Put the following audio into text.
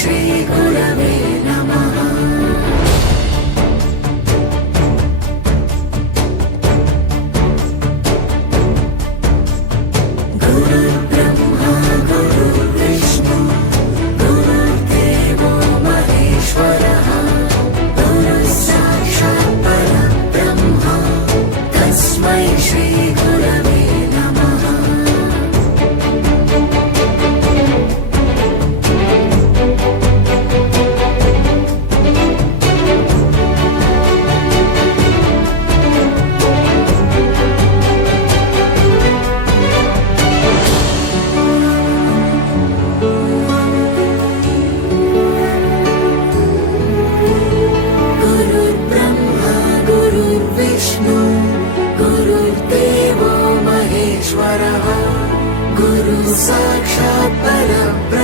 श्री गुरवे नमः। गुरुर्ब्रह्मा गुरुर्विष्णु गुरुर्देवो महेश्वरः गुरुस्साक्षात् परब्रह्म तस्मै श्री गुरवे नमः। गुरुर्ब्रह्मा गुरुर्विष्णु गुरुर्देवो महेश्वरः गुरुः साक्षात् परब्रह्म